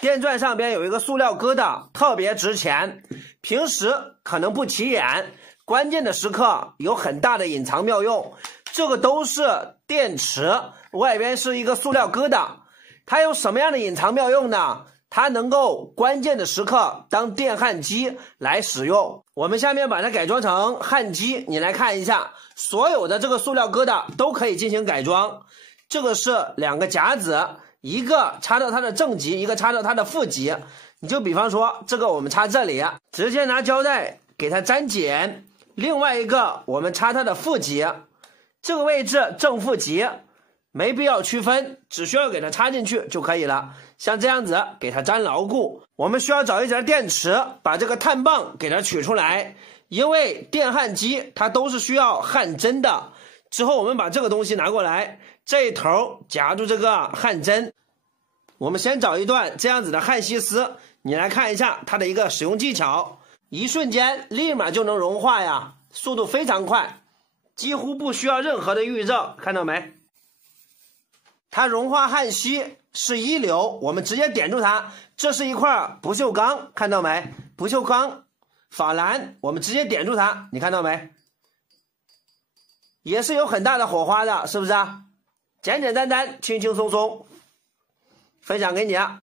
电钻上边有一个塑料疙瘩，特别值钱，平时可能不起眼，关键的时刻有很大的隐藏妙用。这个都是电池，外边是一个塑料疙瘩，它有什么样的隐藏妙用呢？它能够关键的时刻当电焊机来使用。我们下面把它改装成焊机，你来看一下，所有的这个塑料疙瘩都可以进行改装。这个是2个夹子，一个插到它的正极，一个插到它的负极。你就比方说这个我们插这里，直接拿胶带给它粘紧，另外一个我们插它的负极，这个位置正负极没必要区分，只需要给它插进去就可以了。像这样子给它粘牢固。我们需要找一节电池，把这个碳棒给它取出来，因为电焊机它都是需要焊针的。之后我们把这个东西拿过来，这一头夹住这个焊针。我们先找一段这样子的焊锡丝，你来看一下它的一个使用技巧，一瞬间立马就能融化呀，速度非常快，几乎不需要任何的预热，看到没？它融化焊锡是一流，我们直接点住它，这是一块不锈钢，看到没？不锈钢法兰，我们直接点住它，你看到没？也是有很大的火花的，是不是啊？简简单单，轻轻松松，分享给你啊。